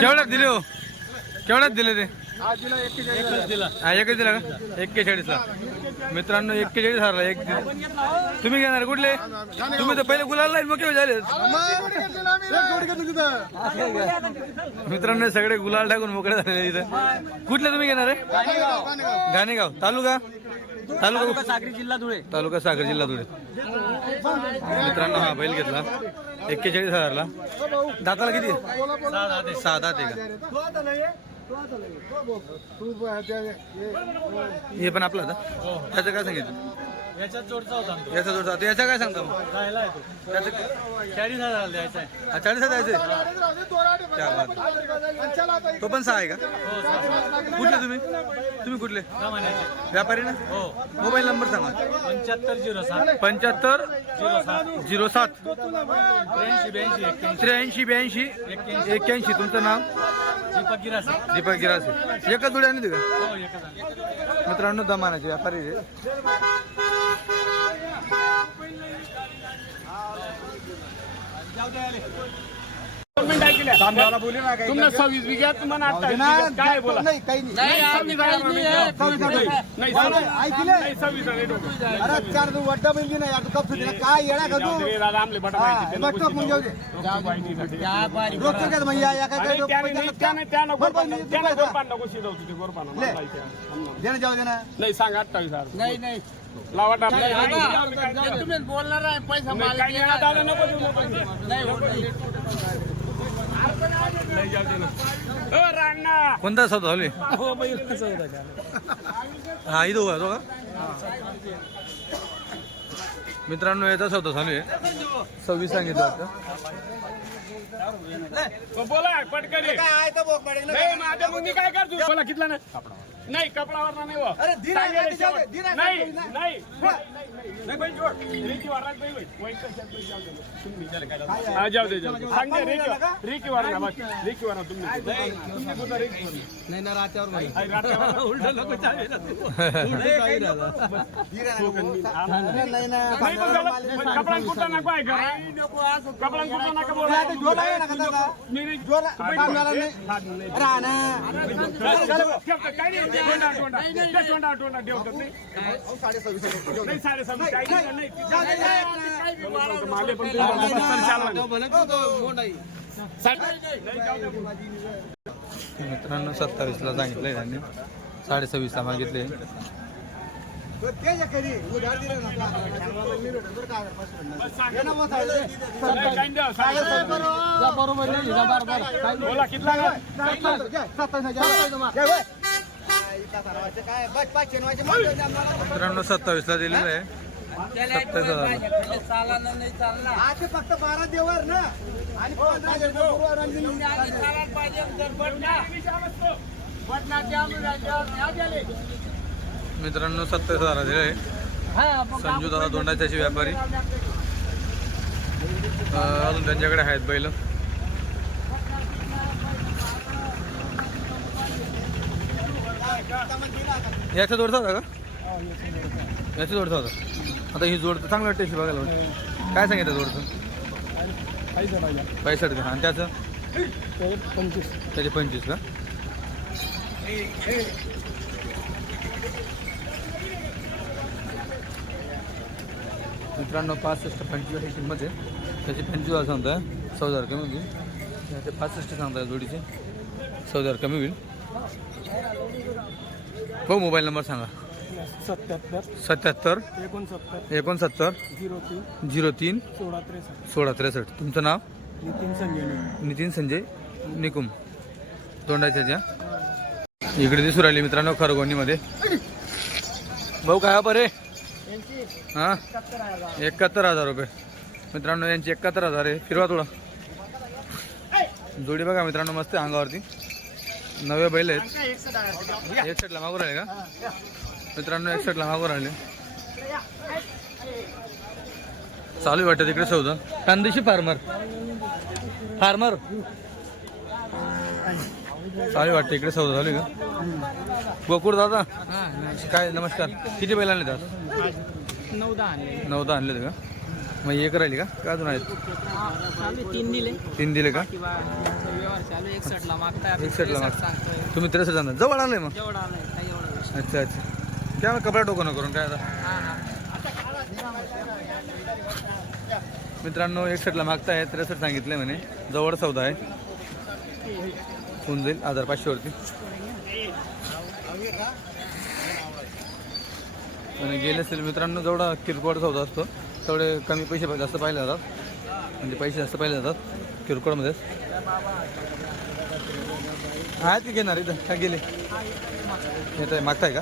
केवढ्यात दिले हो? केवढ्यात दिले ते? हा एकच दिला का? एक्केचाळीसला. मित्रांनो एक्केचाळीस हरला एक तुम्ही घेणार कुठले? तुम्ही तर पहिले गुलाल लाईन मोठे झाले? मित्रांनो सगळे गुलाल टाकून मोकळे झाले इथं. कुठले तुम्ही घेणार आहे? गाणेगाव. तालुका? तालुका सागरी जिल्हा धुळे. तालुका सागर जिल्हा धुळे. मित्रांनो हा बैल घेतला. एक्केचाळीस हजारला. दाताला किती? सहा दात आहे का हे पण आपला होता? त्याचं काय सांगितलं? याच्यात जोडचा होता. याचा जोडचा आता याचा काय सांगता? मग राहिला आहे तो. त्याचं चाळीस हजार द्यायचा आहे. हा, चाळीस. तो पण सहा आहे का? कुठले तुम्ही? तुम्ही कुठले? महिन्याचे. व्यापारी ना? हो. मोबाईल नंबर सांगा. पंच्याहत्तर झिरो सात. पंच्याहत्तर झिरो सात. त्र्याऐंशी ब्याऐंशी एक्क्याऐंशी. त्र्याऐंशी ब्याऐंशी एक्क्याऐंशी. तुमचं नाव? दीपक गिरासे. दीपक गिरासे. एकच जोडी आणली होती का? हो एकच. मित्रांनो दमानाचे व्यापारी आहे. तुमने सव्वीस बिघ्यात तुम्हाला बिघ्यात काय बोला? नाही द्या. नाही. नाही सव्वीस. अरे चार तू वड्डा बैल नाही आता कप सुटला. काय येणार का तू? रे दादा आमले बटा पाहिजे ते बट्टा नको पण जाऊ दे. नको पाहिजे साठी. रोजचं काय म्हणजे या- काय काय त्याने नाही त्याने त्यानं बरं, गोरपान बरं, त्यानं बरं. गोरपान नको शिजवू तुझे गोरपान ले. मला माहिती आहे. दे ना जाऊ दे ना. नाही सांग अठ्ठावीस नाही नाही. लावा तुम्ही बोलणार आहे पैसा. कोणता सौदा झाले हो? हा इथं उभा तो का? मित्रांनो याचा सौदा चालू आहे. सव्वीस सांगितलं होतं बोला पटकन ये. नाही माझ्या मुंगी काय कर बोला कितला ना नाही कपडावर नाही हो. धीर आहे, सांगेल धीर आहे, शेवट. धीर आहे, नाही धीर आहे. नाही नाही बाई, जोड. रेकी वारात बाई, बाई. वाईट कशात बाई, जाऊ दे. तुम्ही विचार करा. हा, जाऊ दे जाऊ दे. सांगते रेकी वार- रेकी वार ना बस. रेकी वार ना तुम्ही तुम्ही कुठं रेकी वार? नाही ना रात्यावर आहे, रात्यावर. नाही ना नाही, पण झालं. कपडा कुठं नको आहे का कपडा कुठं मित्रांनो सत्तावीसला सांगितलंय त्यांनी साडे सव्वीसला मागितले ते मित्रांनो सत्तावीसला दिलेलं आहे. सत्तावीस आता फक्त बारा देवर ना. आणि गुरुवार आणि मित्रांनो सत्तावीस हजार दिले आहे. संजू दादा दोंडाच्याचे व्यापारी. अं, अजून त्यांच्याकडे आहेत बैल. याचा जोडचा होता का? याचा जोडचा होता. आता ही जोडचं चांगलं वाटते बघायला वाटतं. काय सांगितलं जोडचं? पैसठ का? आणि त्याचं? पंचवीस त्याचे पंचवीस का? मित्रांनो पासष्ट पंचवीस किंमत आहे. त्याची पंचवीस हजार सांगता चौदा हजार कमी होईल. ते पासष्ट सांगता जोडीचे. चौदा हजार कमी होईल. हो मोबाईल नंबर सांगा. सत्याहत्तर सत्याहत्तर एकोणसत्तर एकोणसत्तर झिरो तीन झिरो तीन सोळा त्रेसष्ट. सोळा त्रेसष्ट. तुमचं नाव? नितीन संजय नितीन संजय निकुम. तोंडाच्या ज्या इकडे दिसू राहिली मित्रांनो खरगोणीमध्ये. भाऊ काय बरे हां? एकाहत्तर हजार रुपये. मित्रांनो यांची एकाहत्तर हजार आहे. फिरवा थोडं. जोडी बघा मित्रांनो मस्त अंगावरती. नवे बैल आहेत. एकसठला मागू राहिले का? मित्रांनो एकसठला मागू राहिले. चालू वाटतं तिकडे सौदा. कांदेशी फार्मर. फार्मर. चालू वाटतं इकडे सौदा चालू आहे का? गोकुळ दादा. काय नमस्कार. किती बैल आणले आज? नऊ दहा नऊ दहा आणले का? मग एक राहिली का? का अजून आहेत? चालू तीन दिले. तीन दिले का? किंवा व्यवहार चालू एक ला मागताय. सांगतोय. तुम्ही त्रेसष्ट जाणार. जवळ आलंय मग? जेवढा आलाय काही एवढा विषय अच्छा अच्छा. काय मग कपडा टोकन करून काय आता? हा हा. मित्रांनो एकसष्टला मागताय त्रेसष्ट सांगितलंय म्हणे. जवळ सौदा आहे. होऊन जाईल हजार पाचशेवरती. आणि गेले असेल मित्रांनो जेवढा किरकोळ सौदा असतो. थोडे कमी पैसे जास्त पाहिले जातात. म्हणजे पैसे जास्त पाहिले जातात किरकोळमध्ये. आहेत की घेणार इथं? काय गेले? येत आहे मागताय का?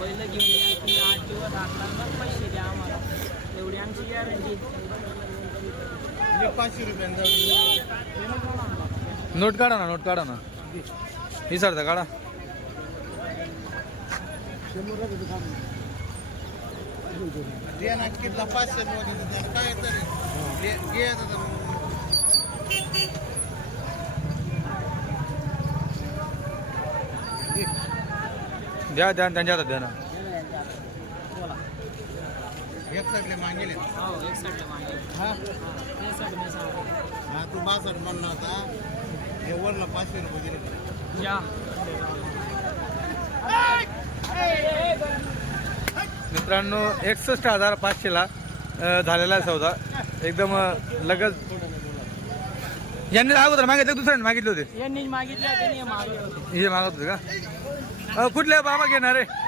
बैल घेऊन आठ दिवस पैसे द्या आम्हाला. एवढी आमची गॅरंटी नोट काढा ना नोट काढा ना. ही सरता काढा पाचशे काय आता तर. द्या द्या त्यांच्या हातात द्या ना. एक मागेले हो एक साईडला हा? एक साईड मी हा तू म्हणला होता. हे वरला पाचशे रुपये दिले. या. मित्रांनो एकसष्ट हजार पाचशेला अं, झालेला आहे सौदा. एकदम अं, लगत यांनी अगोदर मागितलं दुसऱ्याने मागितले होते. यांनी मागितलं त्यांनी मागले होते. हे मागत होते का? अं, कुठले बाबा घेणार? आहे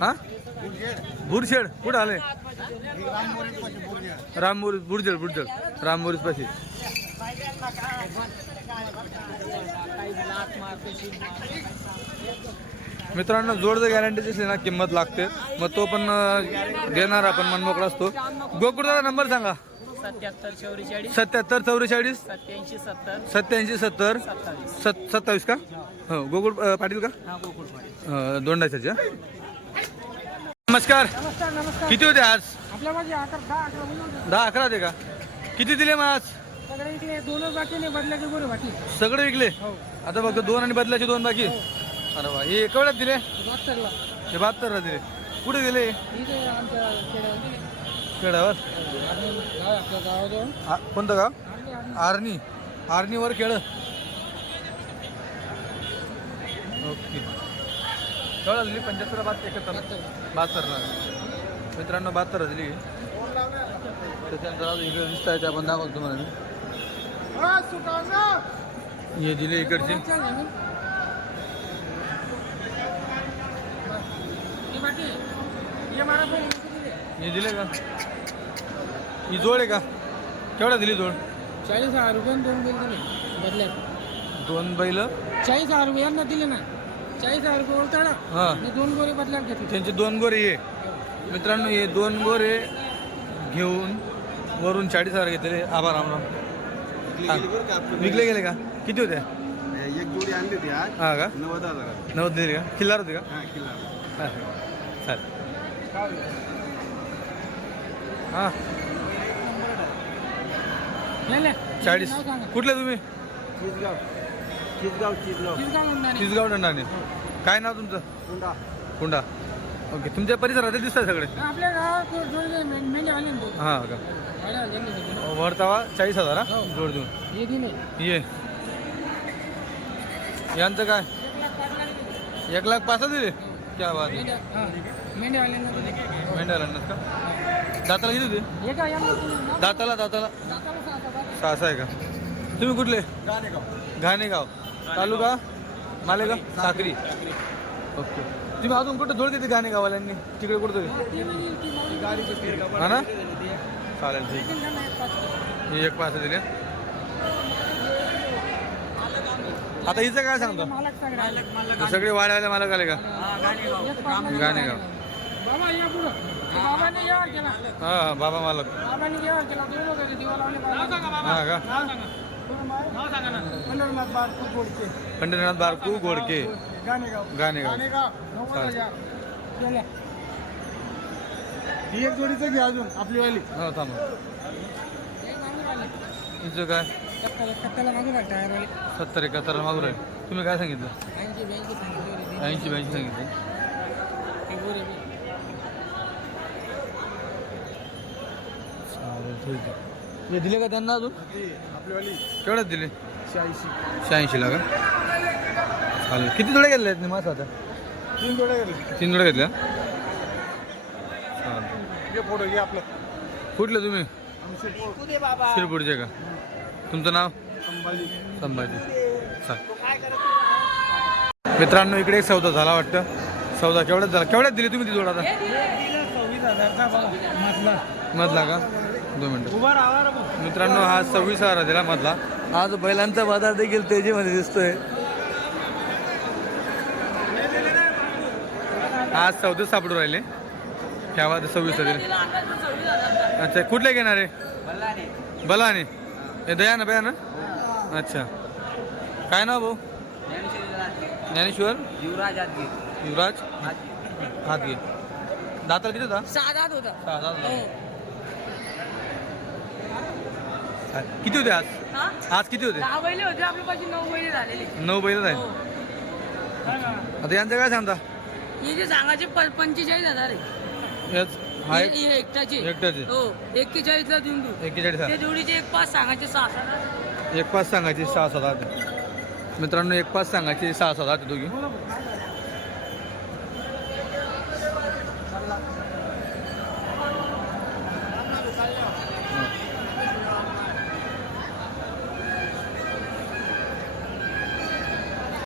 हा बुरशेड कुठं आले? रामबुर बुरजड बुरजड रामबुरीच पाशी मित्रांनो जोड जर गॅरंटीची असली ना किंमत लागते. मग तो पण देणार आपण मनमोकळा असतो. गोकुळचा नंबर सांगा. सत्याहत्तर चौवेचाळीस. सत्याऐंशी सत्तर. सत्याऐंशी सत्तर. सत्तावीस. सत सत्तावीस का? हो गोकुळ पाटील का? हा गोकुळ पाटील अं, दोंडाच्याचे हा? नमस्कार. नमस्कार नमस्कार. किती होते आज? आपल्या माझे अकरा दहा अकरा मुलं होते. दहा अकरा होते का? किती दिले मग आज? सगळे इकडे दोनच बाकी नाही बदलायचे गोरे बाकी. सगळे विकले? आता फक्त दोन आणि बदलाचे दोन बाकी? अरे वा हे केवढ्यात दिले? मागच्याला हे बहात्तरला दिले. कुठे दिले? इथे आमच्या खेड्यावर? खेळावर गाव आपल्या गावाजवळ आ- कोणतं गाव? आर्नी आर्नीवर खेळ. ओके. केवढा दिली पंच्याहत्तर बात एकाहत्तर. बहात्तरला मित्रांनो बहात्तर दिली त्याच्यानंतर अजून इकडे दिसत आहे आपण दाखवतो तुम्हाला मी. हे दिले इकडचे. हे दिले का? ही जोड आहे का? केवढा दिली जोड? चाळीस हजार रुपये दोन बिल दिले. बदल्यात. दोन बैल? चाळीस हजार रुपये यांना दिले ना. चाळीस हजार रुपये ओळखाडा हा. मी दोन गोरे बदल्यात घेतले. त्यांचे दोन गोरे ये. मित्रांनो हे दोन गोरे घेऊन वरून चाळीस हजार घेतले आभार रामराम विकले गेले का किती होते? एक जोडी आणली होती आज. हा का? नव्वद हजार. नव्वद दिले का? किल्लार होते का? हा किल्ला हा चालेल. हां. चाळीस. कुठले तुम्ही? चिसगाव चिसगाव चिसगाव चिसगाव दंडाने काय नाव तुमचं? कुंडा. कुंडा. ओके तुमच्या परिसरात दिसतात सगळे? आपल्या गावात थोडे मेंढे आले ना दोन. हां का. वरतावा चाळीस हजार हा? हो. जोड देऊन. हे ये. यांचं काय? एक लाख पाच दिले. क्या बात आहे. मेंढ्या हा. मेंढ्याला का? दाताला किती होते हे काय यांना दिले ना? दाताला दाताला. हजार. सहा सहा आहे का? तुम्ही कुठले? घाणेगाव. तालुका? मालेगाव? साक्री. ओके. तुम्ही अजून कुठे जोड देते घाणेगावाल्यांनी तिकडे कुठं तरी हा ना? चालेल ठीक. ही एक पाच दिले. आता हिचं काय सांगतो? सगळे वाड्यावाले मालक आले का? ला गाणेगाव हा बाबा मालक. हा का? पंढरनाथ बार खूप गोडचे पंढरीनाथ बारकू गोडके गाणेगाव गाणेगाव. ही एक जोडीचं घ्या अजून आपली वाली. हो थांबा. हिचं काय? सत्तर एकाहत्तर मागूर आहे तुम्ही काय सांगितलं? ऐंशी ब्याऐंशी सांगितलं ठीक आहे. हे दिले का त्यांना अजून? केवढ्यात दिले? शहाऐंशीला का? चालेल. किती जोड्या घेतल्या आहेत मासा आता तीन जोड्या गेले तीन जोड्या घेतल्या? चालेल. फोटो घे आपलं. कुठले तुम्ही? शिरपूरचे का? तुमचं नाव? संभाजी. संभाजी. चालेल. मित्रांनो इकडे एक सौदा झाला वाटतं. सौदा केवढ्यात झाला? केवढ्यात दिली तुम्ही ती जोड आता? मधला का? दोन मिनटं. उभा राहा मित्रांनो हा सव्वीस हजार दिला मधला. आज बैलांचा बाजार देखील तेजीमध्ये दिसतोय. आज चौदा सापडू राहिले. ह्या वाद सव्वीस दिले अच्छा कुठले घेणार आहे? बलाने. हे दया ना बया ना? अच्छा. काय नाव भाऊ? ज्ञानेश्वर. युवराज युवराज हात घे दाताला किती होता? साधात होता. सहा दात होता. किती होते आज? हा? आज किती होते? दहा बैले होते आपल्या पाशी नऊ बैले झालेले. नऊ बैल आहे हो. आता यांचं काय सांगता? हे जे सांगायचे प- पंचेचाळीस हजार आहे. याच हा हे- एक हे एकट्याचे. एकट्याचे. हो एक्केचाळीस ला देऊन देऊ. एकेचाळीस ते हजार जोडीचे एक पाच सांगायचे सहा हजार एक पाच सांगायची सहा सात आठ. मित्रांनो एक पाच सांगायची सहा सात आठ दोघी.